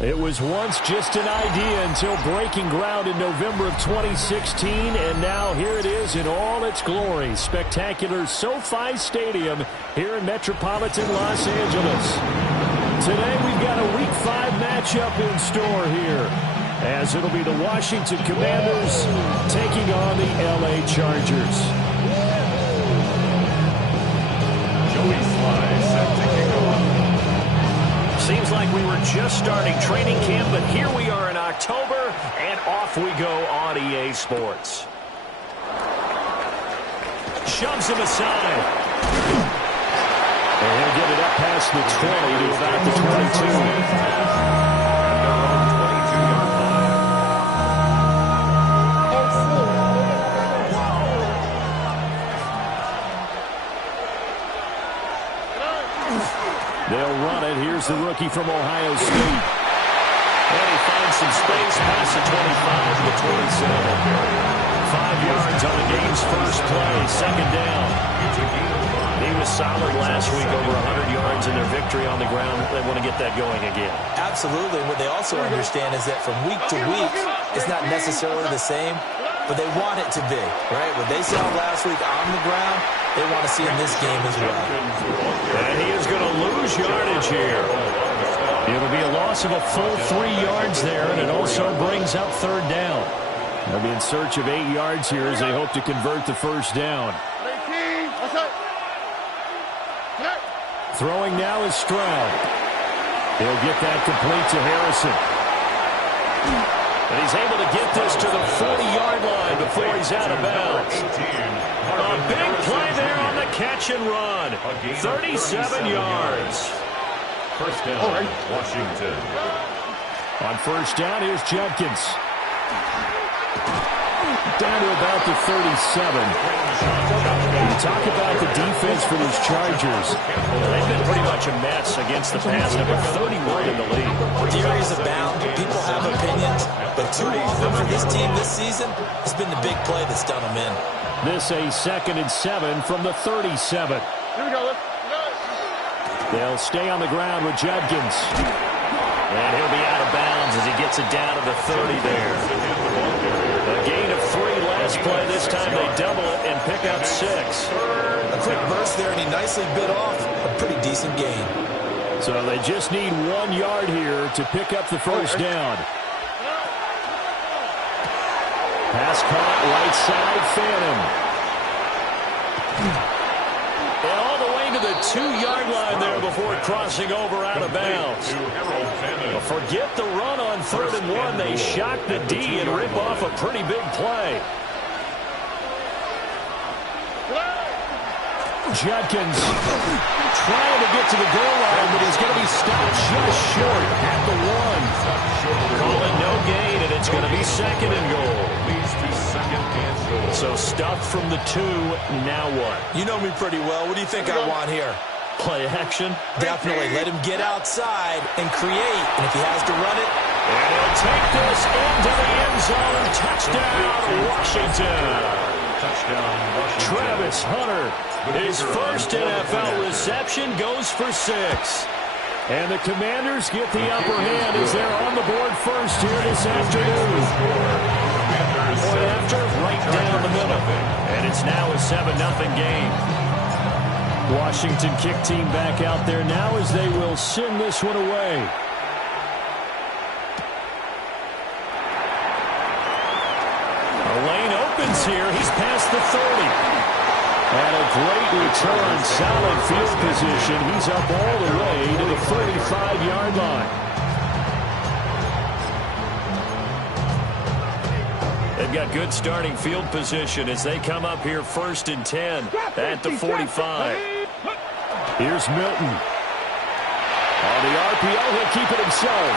It was once just an idea until breaking ground in November of 2016, and now here it is in all its glory. Spectacular SoFi Stadium here in metropolitan Los Angeles. Today we've got a Week 5 matchup in store here, as it'll be the Washington Commanders taking on the LA Chargers. Joey Sly set to kick off. Seems like we were just starting training camp, but here we are in October, and off we go on EA Sports. Shoves him aside. And he'll get it up past the 20 to about the 22. They'll run it. Here's the rookie from Ohio State. And he finds some space past the 25 to the 27. 5 yards on the game's first play. Second down. He was solid last week, over 100 yards in their victory on the ground. They want to get that going again. Absolutely. What they also understand is that from week to week, it's not necessarily the same, but they want it to be, right? What they saw last week on the ground, they want to see in this game as well. And he is going to lose yardage here. It'll be a loss of a full 3 yards there, and it also brings up third down. They'll be in search of 8 yards here as they hope to convert the first down. Throwing now is Stroud. He'll get that complete to Harrison. And he's able to get this to the 40-yard line before he's out of bounds. A big play there on the catch and run. 37 yards. First down, Washington. On first down, here's Judkins. Down to about the 37. You talk about the defense for these Chargers. They've been pretty much a mess against the pass, number 31 in the league. Theories abound. People have opinions. But too often for this team this season, it's been the big play that's done them in. This a 2nd and 7 from the 37. Here we go. They'll stay on the ground with Judkins. And he'll be out of bounds as he gets it down to the 30 there. A gain of 3 last play. This time they double it and pick up 6. A quick burst there, and he nicely bit off a pretty decent gain. So they just need 1 yard here to pick up the first down. Pass caught, right side, Phantom. And all the way to the 2-yard line there before crossing over out of bounds. Forget the run on 3rd and 1. They shock the D and rip off a pretty big play. Judkins trying to get to the goal line, but he's going to be stopped just short at the 1. Calling no gain, and it's going to be 2nd and goal. So stuffed from the 2, now what? You know me pretty well. What do you think I want here? Play action? Definitely. Let him get outside and create. And if he has to run it. And he'll take this into the end zone. Touchdown, Washington. Touchdown, Washington. Travis Hunter, his first NFL reception, goes for 6. And the Commanders get the upper hand as they're on the board first here this afternoon. Point after, right down the middle. And it's now a 7-0 game. Washington kick team back out there now as they will send this one away. A lane opens here. He's past the 30. And a great return, solid field position. He's up all the way to the 35-yard line. They've got good starting field position as they come up here 1st and 10 at the 45. Here's Milton. On the RPO, he'll keep it himself.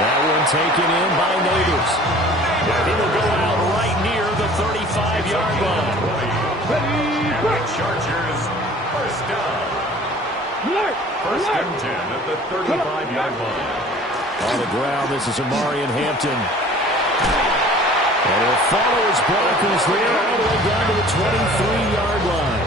That one taken in by Neighbors. And he will go out right near the 35-yard line. Chargers, first down. 1st and 10 at the 35-yard line. On the ground, this is Amarian Hampton. And he'll follow his blockers there all the way down to the 23-yard line.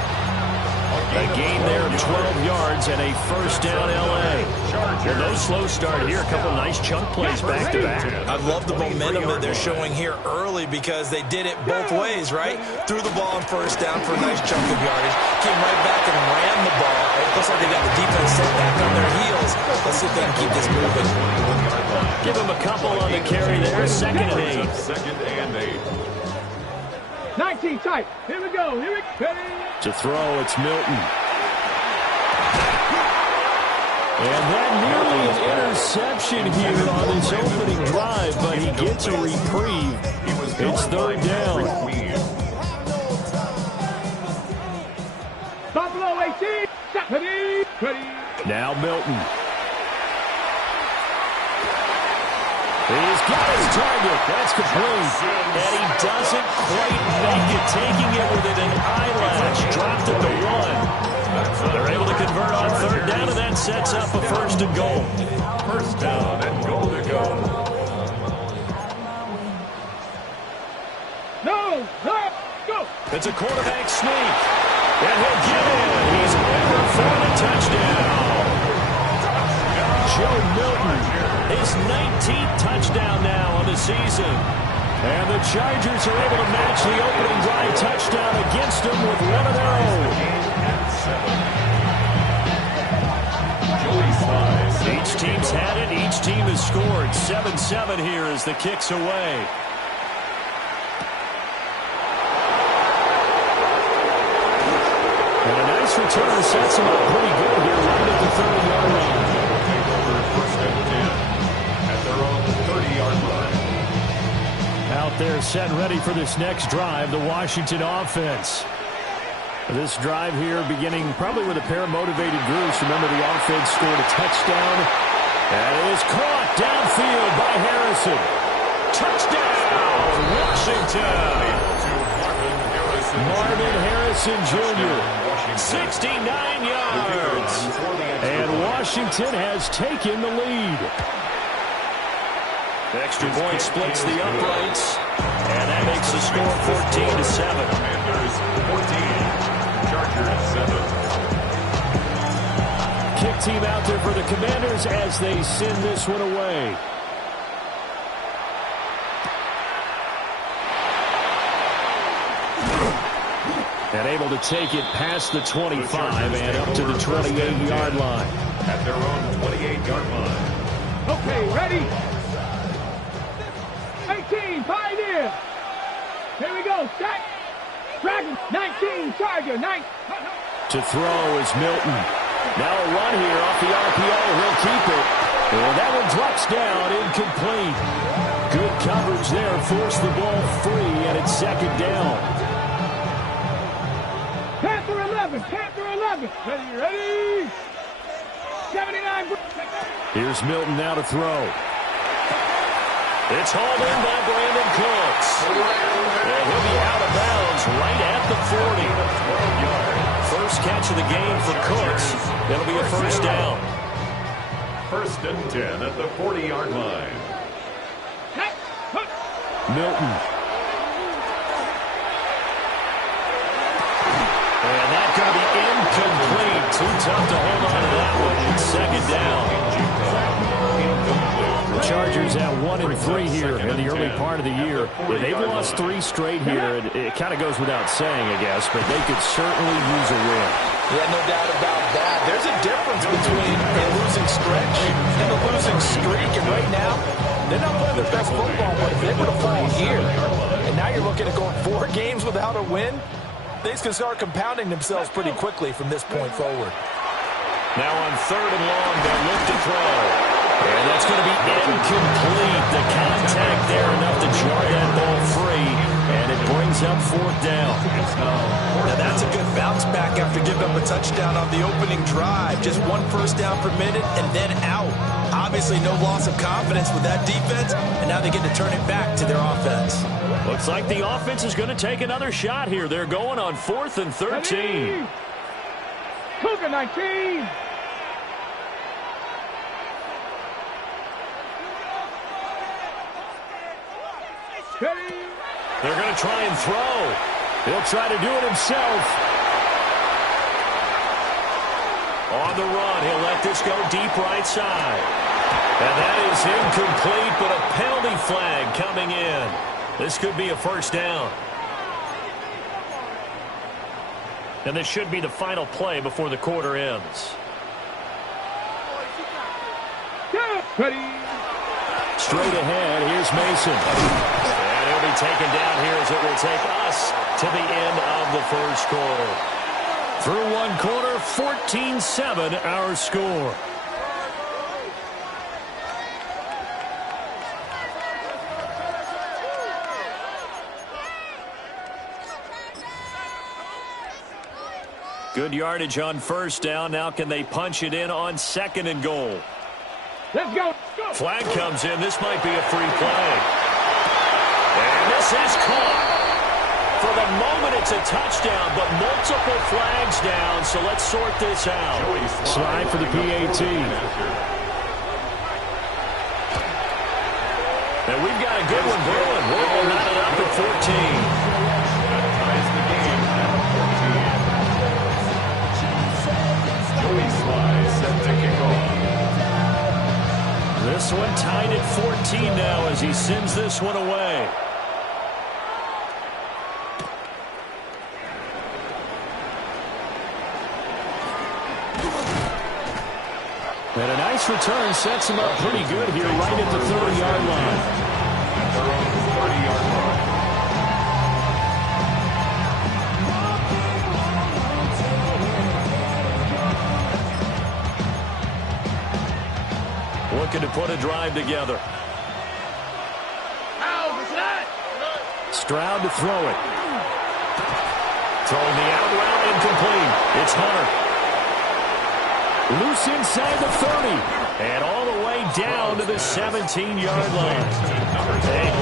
A gain there of 12 yards and a first down L.A. Well, no slow start here. A couple nice chunk plays back-to-back. I love the momentum that they're showing here early because they did it both ways, right? Threw the ball on first down for a nice chunk of yardage. Came right back and ran the ball. Looks like they got the defense set back on their heels. Let's see if they can keep this moving. Give them a couple on the carry there. Second and 8. Second and 8. 19 tight. Here we go. To throw, it's Milton. And that nearly an interception here on his opening drive, but he gets a reprieve. It's third down. Buffalo 18. Ready. Now Milton. He's got his target. That's complete. And he doesn't quite make it, taking it within an eyelash. Dropped it to 1. They're able to convert on third down, and that sets up a first and goal. First down and goal to go. No, go. It's a quarterback sneak. And he'll get in. He's over for the touchdown. Joe Milton, his 19th touchdown now on the season. And the Chargers are able to match the opening drive touchdown against them with one of their own. Each team's had it. Each team has scored. 7-7 here as the kick's away. And a nice return sets him up pretty good here right at the 30-yard line. First and 10 at their own 30-yard line. Out there set and ready for this next drive, the Washington offense. This drive here beginning probably with a pair of motivated groups. Remember, the offense scored a touchdown. And it is caught downfield by Harrison. Touchdown, Washington. Marvin Harrison Jr., 69 yards. And Washington has taken the lead. The extra point splits the uprights. And that makes the score 14-7. Commanders 14. Chargers 7. Kick team out there for the Commanders as they send this one away. And able to take it past the 25 and up to the 28-yard line. At their own 28-yard line. Okay, ready. 18, pioneer. Here we go, set. Dragon, 19, Charger, 9. To throw is Milton. Now a run here off the RPO. He'll keep it. And that one drops down, incomplete. Good coverage there. Force the ball free, and it's second down. Panther 11. Ready. 79. Here's Milton now to throw. It's hauled in by Brandon Cooks. And he'll be out of bounds right at the 40. First catch of the game for Cooks. That'll be a first down. First and 10 at the 40-yard line. Milton. And that's going to be incomplete. Too tough to hold on to that one. It's second down. The Chargers at 1-3 here in the early part of the year. They've lost 3 straight here. It kind of goes without saying, I guess, but they could certainly use a win. Yeah, no doubt about that. There's a difference between a losing stretch and a losing streak. And right now, they're not playing their best football, but if they were to fall here, and now you're looking at going 4 games without a win, things can start compounding themselves pretty quickly from this point forward. Now on third and long, they'll look to throw. And that's going to be incomplete. The contact there enough to jar that ball free. And it brings up fourth down. Now that's a good bounce back after giving up a touchdown on the opening drive. Just 1 first down permitted and then out. Obviously no loss of confidence with that defense. And now they get to turn it back to their offense. Looks like the offense is going to take another shot here. They're going on 4th and 13. Cougar 19. They're going to try and throw. He'll try to do it himself. On the run, he'll let this go deep right side. And that is incomplete, but a penalty flag coming in. This could be a first down. And this should be the final play before the quarter ends. Ready. Straight ahead, here's Mason. And he'll be taken down here as it will take us to the end of the first quarter. Through one quarter, 14-7 our score. Good yardage on first down. Now can they punch it in on second and goal? Let's go. Flag comes in. This might be a free play. And this is caught. For the moment, it's a touchdown, but multiple flags down, so let's sort this out. Slide for the PAT. And we've got a good one brewing. We're all knotted up at 14. Ties the game at 14. Joey Sly set to kick off. This one tied at 14 now as he sends this one away. And a nice return sets him up pretty good here right at the 30-yard line. At their own 30-yard line. Looking to put a drive together. Stroud to throw it. Throwing the out route incomplete. It's Hunter. Loose inside the 30. And all the way down to the 17-yard line. A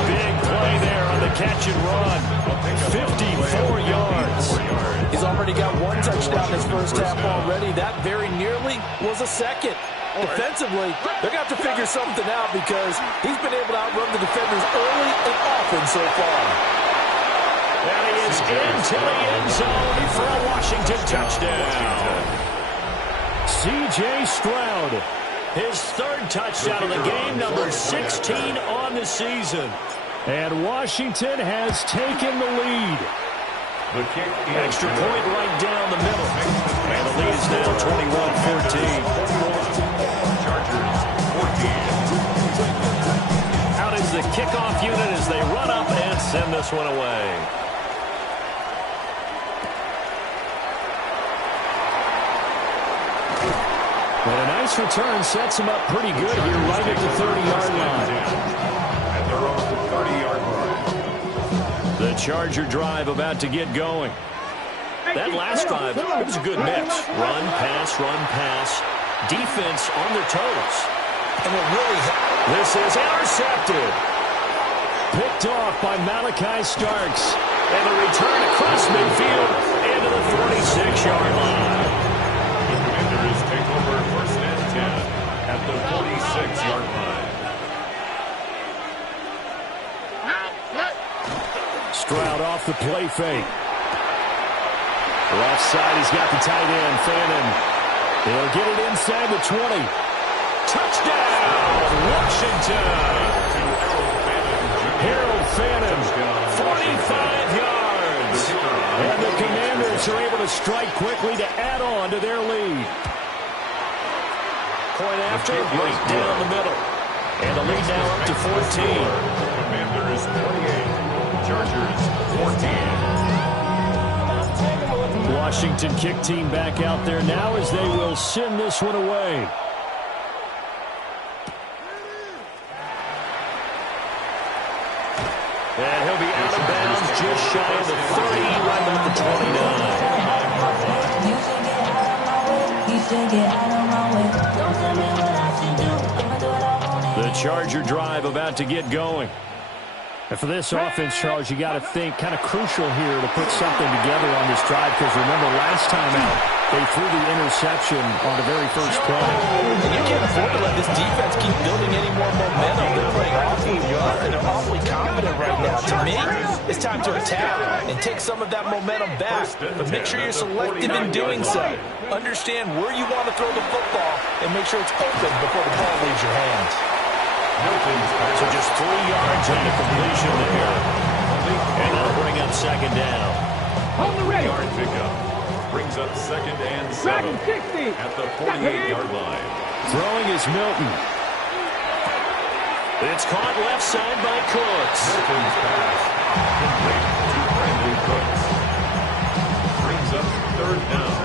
big play there on the catch and run. 54 yards. He's already got one touchdown in his first half already. That very nearly was a second. Defensively, they're going to have to figure something out because he's been able to outrun the defenders early and often so far. And he is into the end zone for a Washington touchdown. C.J. Stroud, his third touchdown of the game, number 16 on the season. And Washington has taken the lead. The kick is Extra point right down the middle. And the lead is now 21-14. Chargers 14. Out is the kickoff unit as they run up and send this one away. And a nice return sets him up pretty good here right at the 30-yard line. At their own 30-yard line. The Charger drive about to get going. That last drive, it was a good mix. Run, pass, defense on their toes. And it really This is intercepted. Picked off by Malachi Starks. And the return across midfield into the 46-yard line. The Commanders take over first and 10 at the 46-yard line. Stroud off the play fake. Left side, he's got the tight end, Fannin. He'll get it inside the 20. Touchdown, Washington! Harold Fannin, 45 yards. And the Commanders are able to strike quickly to add on to their lead. Point after, right down the middle. And the lead now up to 14. Commanders 28, Chargers 14. Washington kick team back out there now as they will send this one away. And he'll be out of bounds just shy of the 30, right about the 29. The Charger drive about to get going. And for this offense, Charles, you got to think kind of crucial here to put something together on this drive because remember last time out, they threw the interception on the very first play. And you can't afford to let this defense keep building any more momentum. They're playing awfully well, and they're awfully confident right now. To me, it's it's time to attack and take some of that momentum back. But make sure you're selective in doing so. Understand where you want to throw the football and make sure it's open before the ball leaves your hands. So just 3 yards on the completion there. And that'll bring up second down. On the ready. Yard pickup. Brings up second and 7 at the 48-yard line. Throwing is Milton. It's caught left side by Cooks. Milton's pass complete to Brandon Cooks. Brings up third down.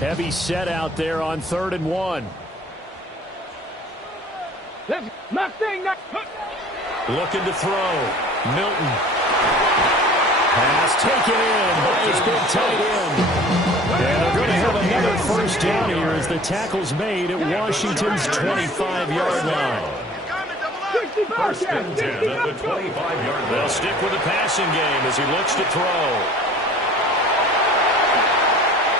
Heavy set out there on 3rd and 1. Mustang. Looking to throw. Milton. Pass taken in by his big tight end. And they're going to have another first down here as the tackle's made at Washington's 25-yard line. First and 10 at the 25-yard line. They'll stick with the passing game as he looks to throw.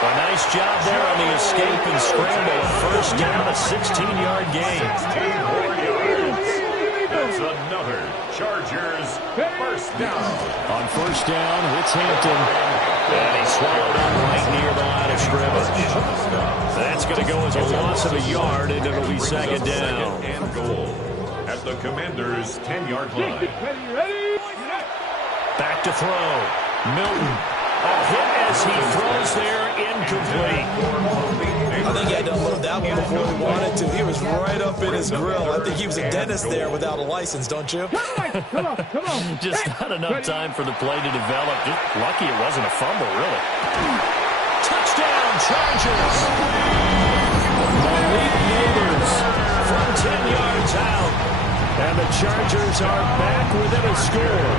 A nice job there on the escape and scramble. First down, a 16-yard gain. 16 more yards. That's another Chargers first down. On first down, it's Hampton. And he swallowed up right near the line of scrimmage. That's going to go as a loss of a yard, and it'll be second down. Second and goal at the Commanders' 10-yard line. Back to throw. Milton. A hit as he throws there, incomplete. I think he had to unload that one before he wanted to. He was right up in his grill. I think he was a dentist there without a license, don't you? Come on. Just not enough time for the play to develop. Just lucky it wasn't a fumble, really. Touchdown, Chargers! Malik Neighbors from 10 yards out. And the Chargers are back within a score.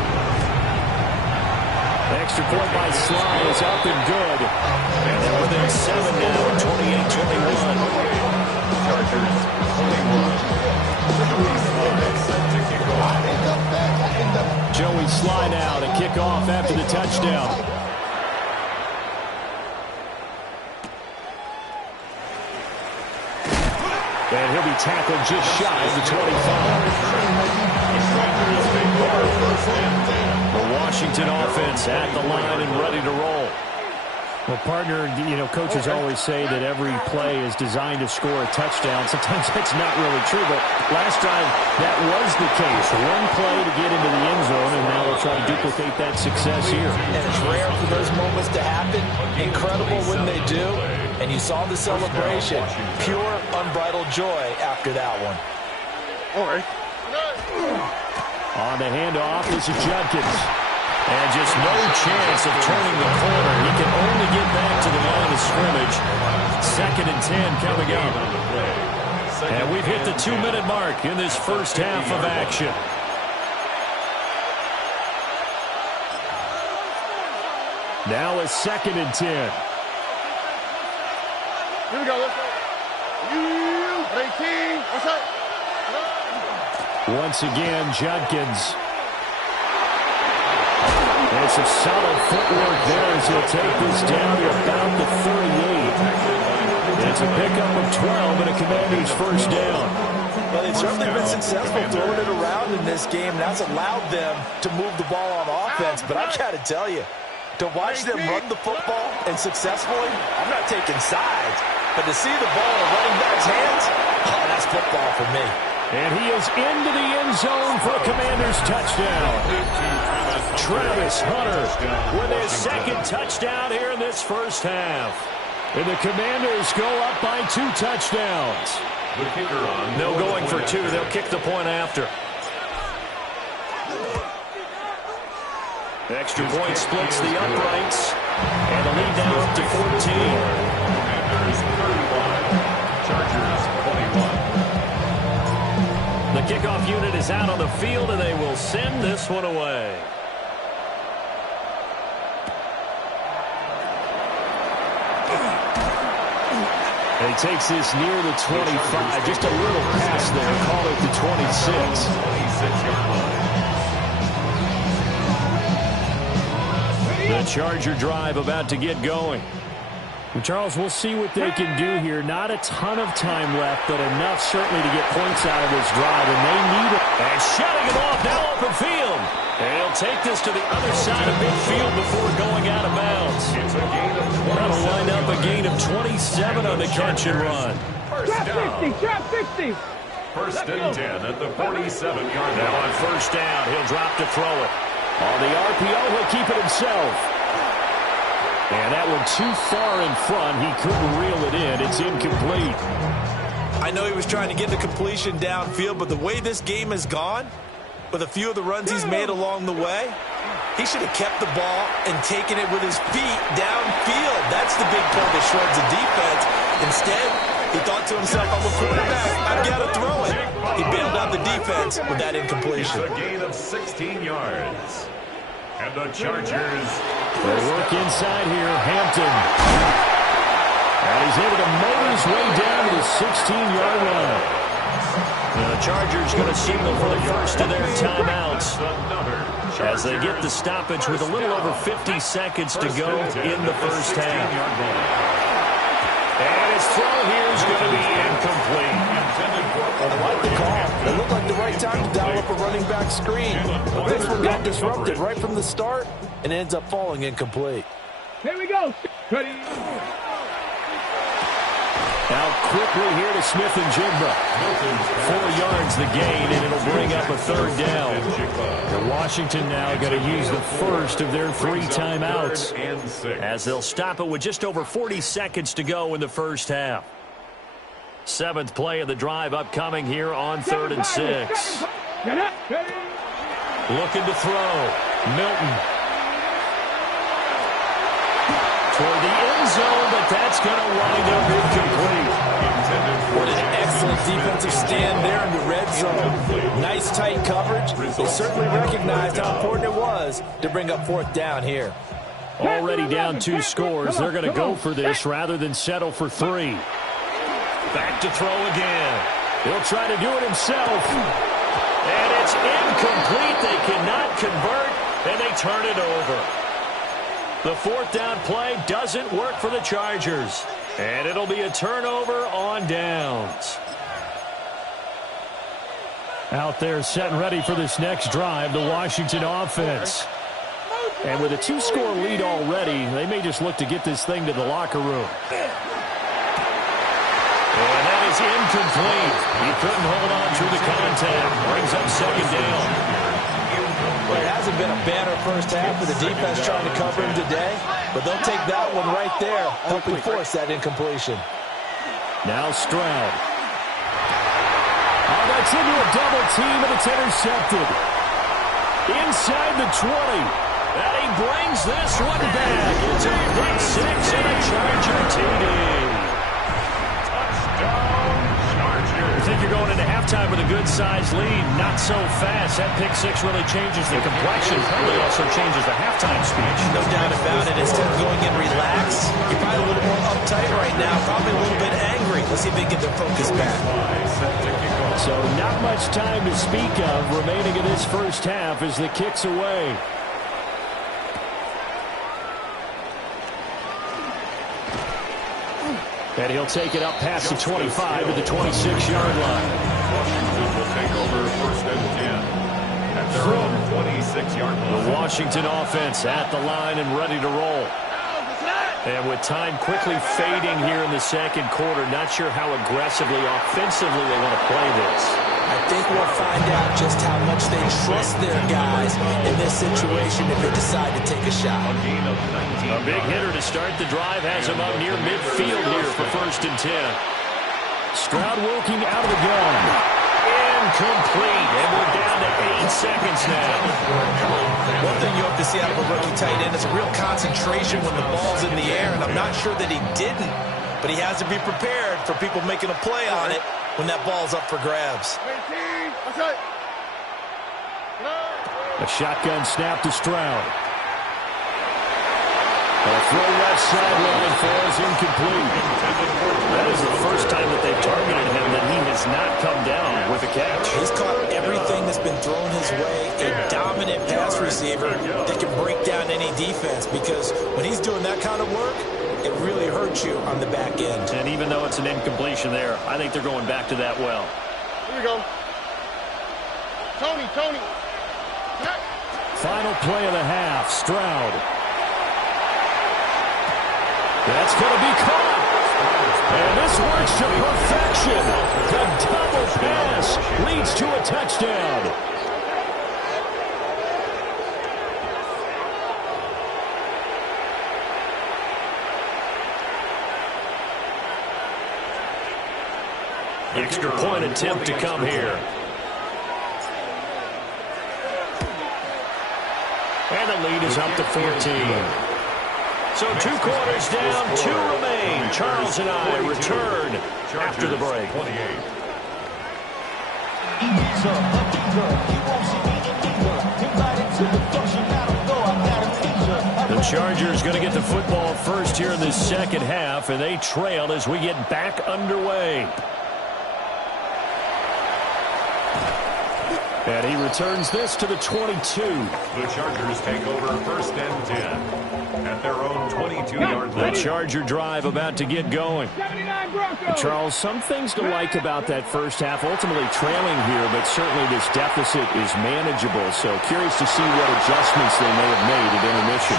Extra point by Sly is up and good. And they're within 7 now, 28-21. Chargers 21. Joey Sly now to kick off after the touchdown. And he'll be tackled just shy of the 25. The Washington offense at the line and ready to roll. Well, partner, coaches always say that every play is designed to score a touchdown. Sometimes that's not really true, but last time that was the case. One play to get into the end zone, and now they'll try to duplicate that success here. And it's rare for those moments to happen. Incredible when they do. And you saw the celebration. Pure, unbridled joy after that one. All right. On the handoff, this is Judkins. And just no chance of turning the corner. He can only get back to the line of scrimmage. 2nd and 10 coming up. And we've hit the 2-minute mark in this first half of action. Now it's 2nd and 10. Here we go. Let's go. You, 18. What's up? Once again, Judkins. And some solid footwork there as he'll take this down to about the 38. It's a pickup of 12 and a Commander's first down. Well, they've certainly been successful throwing it around in this game. That's allowed them to move the ball on offense. But I've got to tell you, to watch them run the football and successfully, I'm not taking sides. But to see the ball in a running back's hands, oh, that's football for me. And he is into the end zone for a Commander's touchdown. Travis Hunter with his 2nd touchdown here in this first half. And the Commanders go up by 2 touchdowns. The kicker on. No going for 2. They'll kick the point after. Extra point splits the uprights. And the lead now up to 14. Commanders 31. Chargers 21. The kickoff unit is out on the field, and they will send this one away. And he takes this near the 25. Just a little pass there. Call it the 26. 26-yard line. The Charger drive about to get going. And Charles, we'll see what they can do here. Not a ton of time left, but enough certainly to get points out of this drive, and they need it. And shutting it off, now open field. And he'll take this to the other side of midfield before going out of bounds. It's a gain of 27. That'll wind up a gain of 27 on the catch and run. First down. Drop 60. First and 10 at the 47-yard Now line. on first down, he'll drop to throw it. On the RPO, he'll keep it himself. And that one too far in front. He couldn't reel it in. It's incomplete. I know he was trying to get the completion downfield, but the way this game has gone, with a few of the runs he's made along the way, he should have kept the ball and taken it with his feet downfield. That's the big play that shreds the defense. Instead, he thought to himself, I'm a quarterback, I've got to throw it. He bailed out the defense with that incompletion. It's a gain of 16 yards. And the Chargers They work inside here, Hampton. And he's able to motor his way down to the 16-yard line. The Chargers going to signal for the first of their timeouts as they get the stoppage with a little over 50 seconds to go in the first half. And his throw here is going to be incomplete. I like the call. It looked like the right time to dial up a running back screen. But this one got disrupted right from the start and ends up falling incomplete. Here we go. Ready. Now quickly here to Smith and Jigba. 4 yards the gain, and it'll bring up a third down. And Washington now going to use the first of their 3 timeouts As they'll stop it with just over 40 seconds to go in the first half. 7th play of the drive upcoming here on 3rd and 6. Looking to throw. Milton. Toward the end zone, but that's going to wind up incomplete. What an excellent defensive stand there in the red zone. Nice tight coverage. They certainly recognized how important it was to bring up 4th down here. Already down 2 scores. They're going to go for this rather than settle for 3. Back to throw again. He'll try to do it himself. And it's incomplete. They cannot convert, and they turn it over. The 4th down play doesn't work for the Chargers. And it'll be a turnover on downs. Out there set and ready for this next drive, the Washington offense. And with a 2-score lead already, they may just look to get this thing to the locker room. And that is incomplete. He couldn't hold on through the contact. Brings up 2nd down. Well, it hasn't been a banner first half with the defense trying to cover him today, but they'll take that one right there, helping force that incompletion. Now Stroud. Oh, that's into a double team, and it's intercepted. Inside the 20. And he brings this one back. It's a pick 6 and a Charger TD. I think you're going into halftime with a good-sized lead. Not so fast. That pick 6 really changes the complexion. Probably also changes the halftime speech. No doubt about it. Instead of going in relaxed, you're probably a little more uptight right now, probably a little bit angry. Let's see if they get their focus back. So not much time to speak of remaining in this first half as the kick's away. And he'll take it up past the 25 to the 26-yard line. Washington will take over 1st and 10 at their own 26-yard line. The Washington offense at the line and ready to roll. And with time quickly fading here in the 2nd quarter, not sure how aggressively, offensively they want to play this. I think we'll find out just how much they trust their guys in this situation if they decide to take a shot. A big hitter to start the drive has him up near midfield here for 1st and 10. Stroud working out of the gun. Incomplete. And we're down to 8 seconds now. One thing you hope to see out of a rookie tight end is a real concentration when the ball's in the air, and I'm not sure that he didn't, but he has to be prepared for people making a play on it when that ball's up for grabs. A shotgun snap to Stroud. A throw left sideline falls incomplete. That is the first time that they've targeted him that he has not come down with a catch. He's caught everything that's been thrown his way, a dominant pass receiver that can break down any defense, because when he's doing that kind of work, it really hurts you on the back end. And even though it's an incompletion there, I think they're going back to that well. Here we go. Tony. Final play of the half, Stroud. That's going to be caught. And this works to perfection. The double pass leads to a touchdown. Extra point attempt to come here. And the lead is up to 14. So 2 quarters down, 2 remain. Charles and I return after the break. The Chargers going to get the football first here in this second half, and they trail as we get back underway. And he returns this to the 22. The Chargers take over 1st and 10 at their own 22-yard line. The Charger drive about to get going. Charles, some things to like about that first half. Ultimately trailing here, but certainly this deficit is manageable. So curious to see what adjustments they may have made at intermission.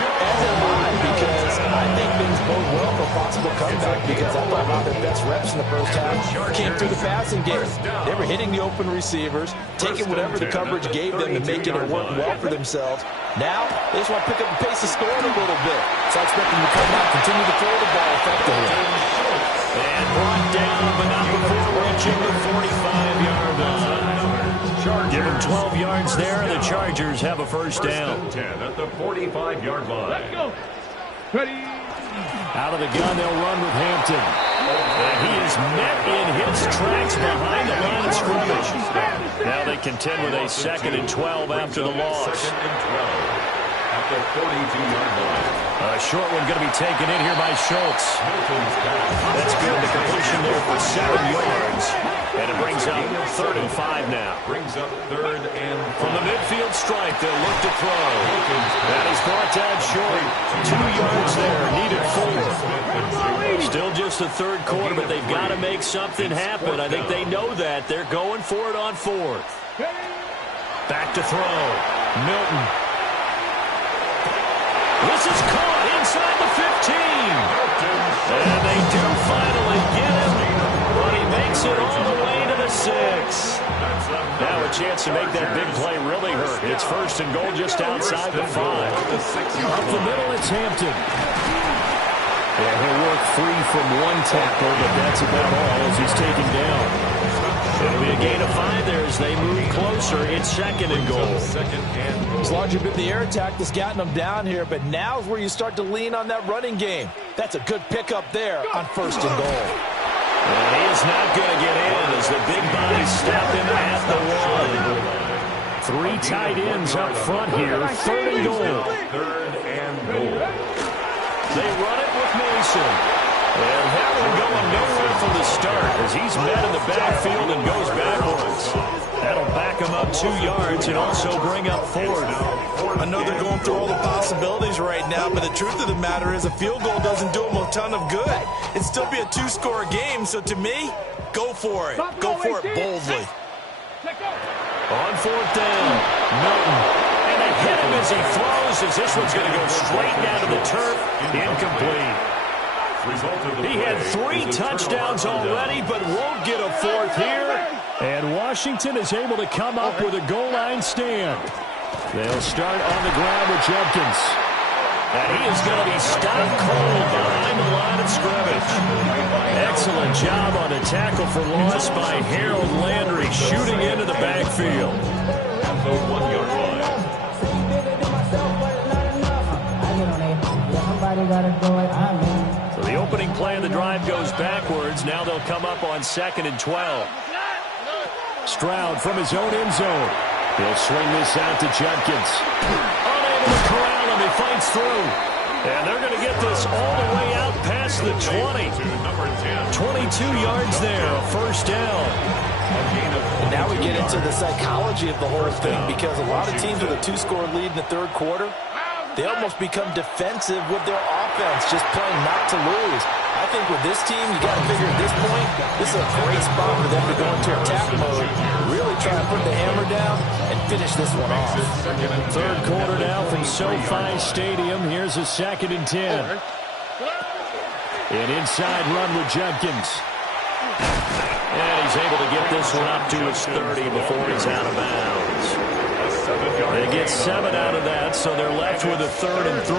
Because I think things bode well for a possible comeback, because I thought a lot of their best reps in the first half came through the passing game. They were hitting the open receivers, taking whatever the coverage gave them and making it work well for themselves. Now, they just want to pick up the pace of scoring a little bit. So I expect them to come out and continue to throw the ball effectively. And brought down, but not before reaching the 45-yard line. Give them 12 yards there, and the Chargers have a first down. 10 at the 45-yard line. Let's go. Ready. Out of the gun, they'll run with Hampton. And he is met in his tracks behind the line of scrimmage. Now they contend with a 2nd and 12 after the loss. 2nd and 12 at the 42-yard line. A short one going to be taken in here by Schultz. That's good. The completion there for 7 yards. And it brings up 3rd and 5 now. Brings up 3rd and 5. From the midfield stripe, they'll look to throw. That is brought down short. 2 yards there, needed 4. Still just the 3rd quarter, but they've got to make something happen. I think they know that. They're going for it on 4th. Back to throw. Milton. This is caught inside the 15. And they do finally get him, but he makes it all the way to the 6. Now a chance to make that big play really hurt. It's 1st and goal just outside the 5. Up the middle, it's Hampton. And he'll work free from 1 tackle, but that's about all as he's taken down. It'll be a gain of 5 there as they move closer. It's 2nd and goal. It's largely been the air attack that's gotten them down here, but now is where you start to lean on that running game. That's a good pickup there on 1st and goal. And he is not going to get in as the big bodies step him at the 1. 3 tight ends up front here. 3rd and goal. 3rd and goal. They run it with Mason. And that one going nowhere from the start as he's met in the backfield and goes backwards. That'll back him up 2 yards and also bring up 4th. I know they're going through all the possibilities right now, but the truth of the matter is a field goal doesn't do them a ton of good. It'd still be a 2-score game, so to me, go for it. Go for it boldly. On 4th down, Milton. And they hit him as he throws as this one's going to go straight down to the turf. Incomplete. He had 3 touchdowns already, but won't get a 4th here. And Washington is able to come up with a goal line stand. They'll start on the ground with Judkins. And he is going to be stopped cold behind the line of scrimmage. Excellent job on the tackle for loss by Harold Landry, shooting into the backfield. At the 1-yard line. So the opening play of the drive goes backwards. Now they'll come up on 2nd and 12. Stroud from his own end zone. He'll swing this out to Judkins. Unable to corral him. He fights through. And they're going to get this all the way out past the 20. 22 yards there, a 1st down. Now we get into the psychology of the whole thing, because a lot of teams with a 2-score lead in the 3rd quarter, they almost become defensive with their offense, just playing not to lose. I think with this team, you got to figure at this point, this is a great spot for them to go into attack mode, really try to put the hammer down and finish this one off. Third quarter now from SoFi Stadium. Here's a 2nd and 10. An inside run with Judkins. And he's able to get this one up to his 30 before he's out of bounds. They get 7 out of that, so they're left with a 3rd and 3.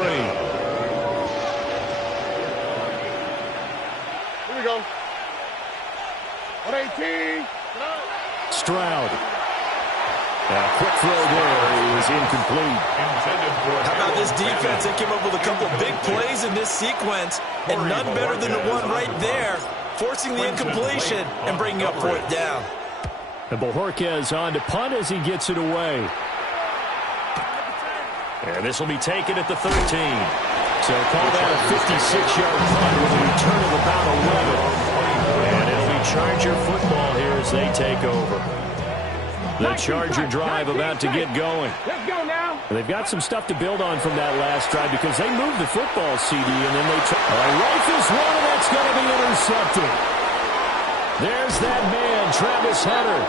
Here we go. 118. Stroud. A quick throw there is incomplete. How about this defense? They came up with a couple of big plays in this sequence, and none better than the one right there, forcing the incompletion and bringing up 4th down. And Bojorquez on to punt as he gets it away. And this will be taken at the 13. So call that a 56-yard punt with a return of about 11. And it'll be Charger football here as they take over. The Charger drive about to get going. Let's go now. They've got some stuff to build on from that last drive because they moved the football, CD, and then they rifles one, and that's going to be intercepted. There's that man, Travis Hunter.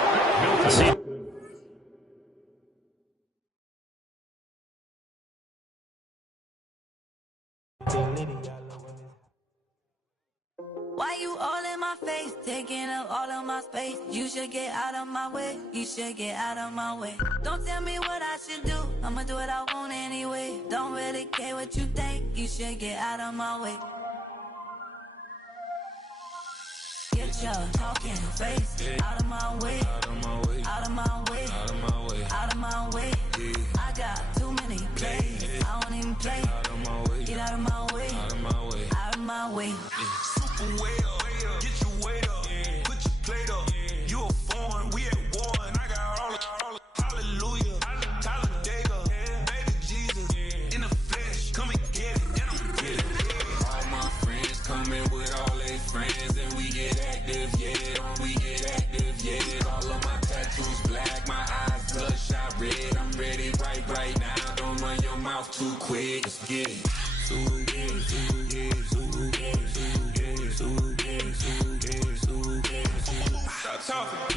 Why you all in my face, taking up all of my space? You should get out of my way, you should get out of my way. Don't tell me what I should do, I'ma do what I want anyway. Don't really care what you think, you should get out of my way. Get your talking face out of my way, out of my way, out of my way, out of my way, out of my way. I got too many plays, I don't even play. Get out of my way, out of my way, out of my way. Way up, get your weight up, put your plate up. You a foreign, we at war, and I got all hallelujah, Talladega, baby Jesus, in the flesh, come and get it, and I'm get it. All my friends coming with all their friends, and we get active, yeah, we get active, yeah. All of my tattoos black, my eyes bloodshot red. I'm ready right now. Don't run your mouth too quick, let's get it. Stop talking.